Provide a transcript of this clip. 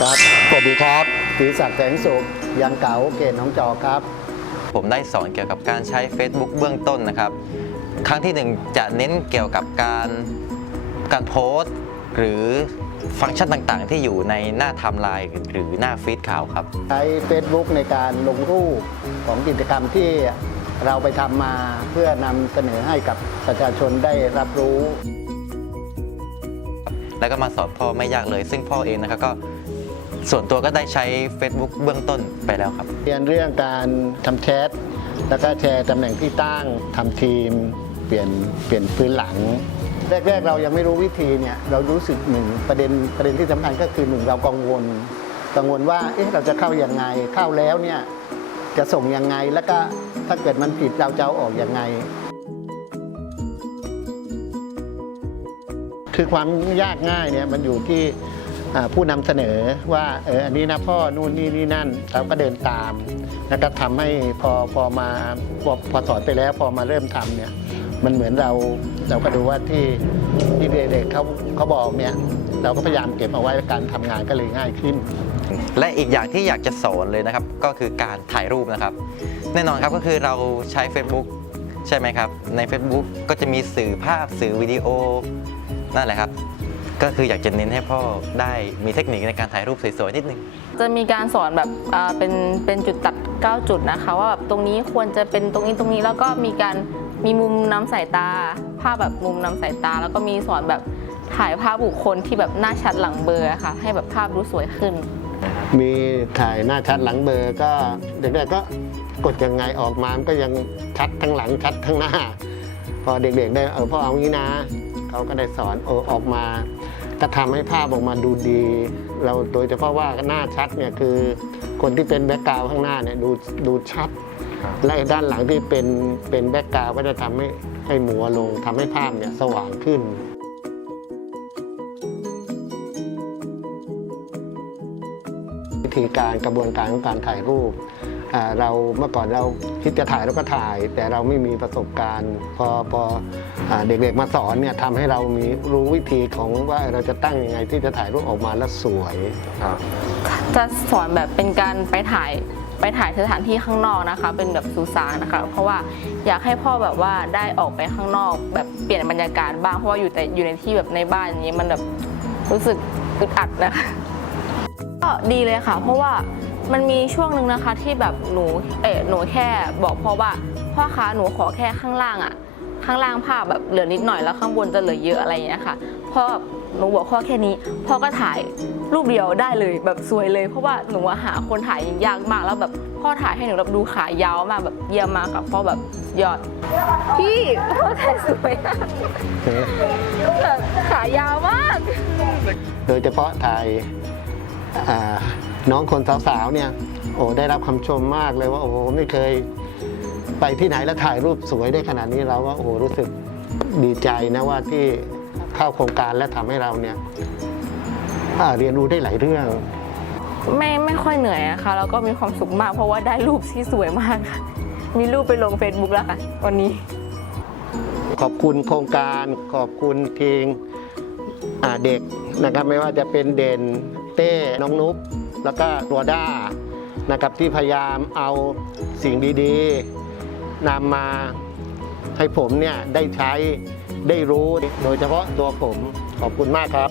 ครับ สวัสดีครับธีศักดิ์แสงสุขยังเก๋าเกตน้องจอกครับ ผมได้สอนเกี่ยวกับการใช้ Facebook เบื้องต้นนะครับ ครั้งที่หนึ่งจะเน้นเกี่ยวกับการการโพสต์หรือฟังก์ชันต่างๆ ที่อยู่ในหน้าไทม์ไลน์หรือหน้าฟีดข่าวครับ ใช้ Facebook ในการลงรูปของกิจกรรมที่เราไปทำมาเพื่อนำเสนอให้กับประชาชนได้รับรู้ แล้วก็มาสอนพ่อไม่ยากเลย ซึ่งพ่อเองนะครับก็ ส่วนตัวก็ได้ใช้ Facebook เบื้องต้นไปแล้วครับ เรียนเรื่องการทำแชทแล้วก็แชร์ตำแหน่งที่ตั้งทำทีม เปลี่ยนเปลี่ยนพื้นหลัง แรก ๆ เรายังไม่รู้วิธีเนี่ยเรารู้สึกหนึ่งประเด็นประเด็นที่สำคัญก็คือหนึ่งเรากังวล กังวลว่าเอ๊ะเราจะเข้ายังไงเข้าแล้วเนี่ยจะส่งยังไงแล้วก็ถ้าเกิดมันผิดเราจะเอาออกยังไง คือความยากง่ายเนี่ยมันอยู่ที่ ผู้นำเสนอว่าเอออันนี้นะพ่อนู่นนี่นี่นั่นเราก็เดินตามนะครับทำให้พอพอมาพอพอสอนไปแล้วพอมาเริ่มทำเนี่ยมันเหมือนเราเราก็ดูว่าที่ที่เด็กๆเขาเขาบอกเนี่ยเราก็พยายามเก็บเอาไว้การทำงานก็เลยง่ายขึ้น และอีกอย่างที่อยากจะสอนเลยนะครับก็คือการถ่ายรูปนะครับ แน่นอนครับก็คือเราใช้ Facebook ใช่ไหมครับ ใน Facebook ก็จะมีสื่อภาพสื่อวิดีโอนั่นแหละครับ ก็คืออยากจะเน้นให้พ่อได้มีเทคนิคในการถ่ายรูปสวยๆนิดนึง จะมีการสอนแบบอ่าเป็นเป็นจุดตัด 9 จุดนะคะ ว่าแบบตรงนี้ควรจะเป็นตรงนี้ตรงนี้แล้วก็มีการมีมุมนำสายตา ภาพแบบมุมนำสายตา แล้วก็มีสอนแบบถ่ายภาพบุคคลที่แบบหน้าชัดหลังเบลอร์ค่ะ ให้แบบภาพดูสวยขึ้น มีถ่ายหน้าชัดหลังเบลอร์ก็เด็กๆก็กดยังไงออกมามันก็ยังชัดทั้งหลังชัดทั้งหน้า พอเด็กๆได้เออพ่อเอางี้นะเขาก็ได้สอนเออออกมา ก็ทำให้ภาพออกมาดูดี เราโดยเฉพาะว่าหน้าชัดเนี่ยคือ คนที่เป็นแบ็กกราวด์ข้างหน้าเนี่ยดูดูชัด และไอ้ด้านหลังที่เป็นเป็นแบ็กกราวด์ก็จะทำให้ให้หมัวลงทำให้ภาพเนี่ยสว่างขึ้น วิธีการกระบวนการของการถ่ายรูปอ่าเราเมื่อก่อนเราคิดจะถ่ายเราก็ถ่าย แต่เราไม่มีประสบการณ์ พอพออ่าเด็กๆมาสอนเนี่ยทำให้เรามีรู้วิธีของว่าเราจะตั้งยังไงที่จะถ่ายรูปออกมาแล้วสวยจะสอนแบบเป็นการไปถ่ายไปถ่ายสถานที่ข้างนอกนะคะ เป็นแบบสุสานนะคะ เพราะว่าอยากให้พ่อแบบว่าได้ออกไปข้างนอก แบบเปลี่ยนบรรยากาศบ้างเพราะว่าอยู่แต่อยู่ในที่แบบในบ้านอย่างนี้มันแบบรู้สึกอึดอัดนะคะ ก็ดีเลยค่ะ เพราะว่ามันมีช่วงหนึ่งนะคะที่แบบหนูเออหนูแค่บอกพ่อว่าพ่อคะหนูขอแค่ข้างล่างอะข้างล่างภาพแบบเหลือนิดหน่อยแล้วข้างบนจะเหลือเยอะอะไรอย่างเงี้ยค่ะพ่อหนูบอกพ่อแค่นี้พ่อก็ถ่ายรูปเดียวได้เลยแบบสวยเลย เพราะว่าหนูอะหาคนถ่ายยากมากแล้วแบบพ่อถ่ายให้หนูแบบดูขายาวมากแบบเยี่ยมมากค่ะพ่อแบบยอดพี่พ่อถ่ายสวยมากแบบขายาวมากโดยเฉพาะถ่ายอ่า น้องคนสาวๆเนี่ยโอ้ได้รับคำชมมากเลยว่าโอ้โหไม่เคยไปที่ไหนแล้วถ่ายรูปสวยได้ขนาดนี้เราก็โอ้โหรู้สึกดีใจนะว่าที่เข้าโครงการและทำให้เราเนี่ยอ่าเรียนรู้ได้หลายเรื่อง ไม่ไม่ค่อยเหนื่อยนะคะแล้วก็มีความสุขมากเพราะว่าได้รูปที่สวยมากค่ะมีรูปไปลง Facebook แล้วค่ะวันนี้ ขอบคุณโครงการขอบคุณทีมอ่าเด็กนะครับไม่ว่าจะเป็นเด่น เต้ น้องนุ๊กแล้วก็ตัวด้านะครับที่พยายามเอาสิ่งดีๆนำมาให้ผมเนี่ยได้ใช้ได้รู้โดยเฉพาะตัวผมขอบคุณมากครับ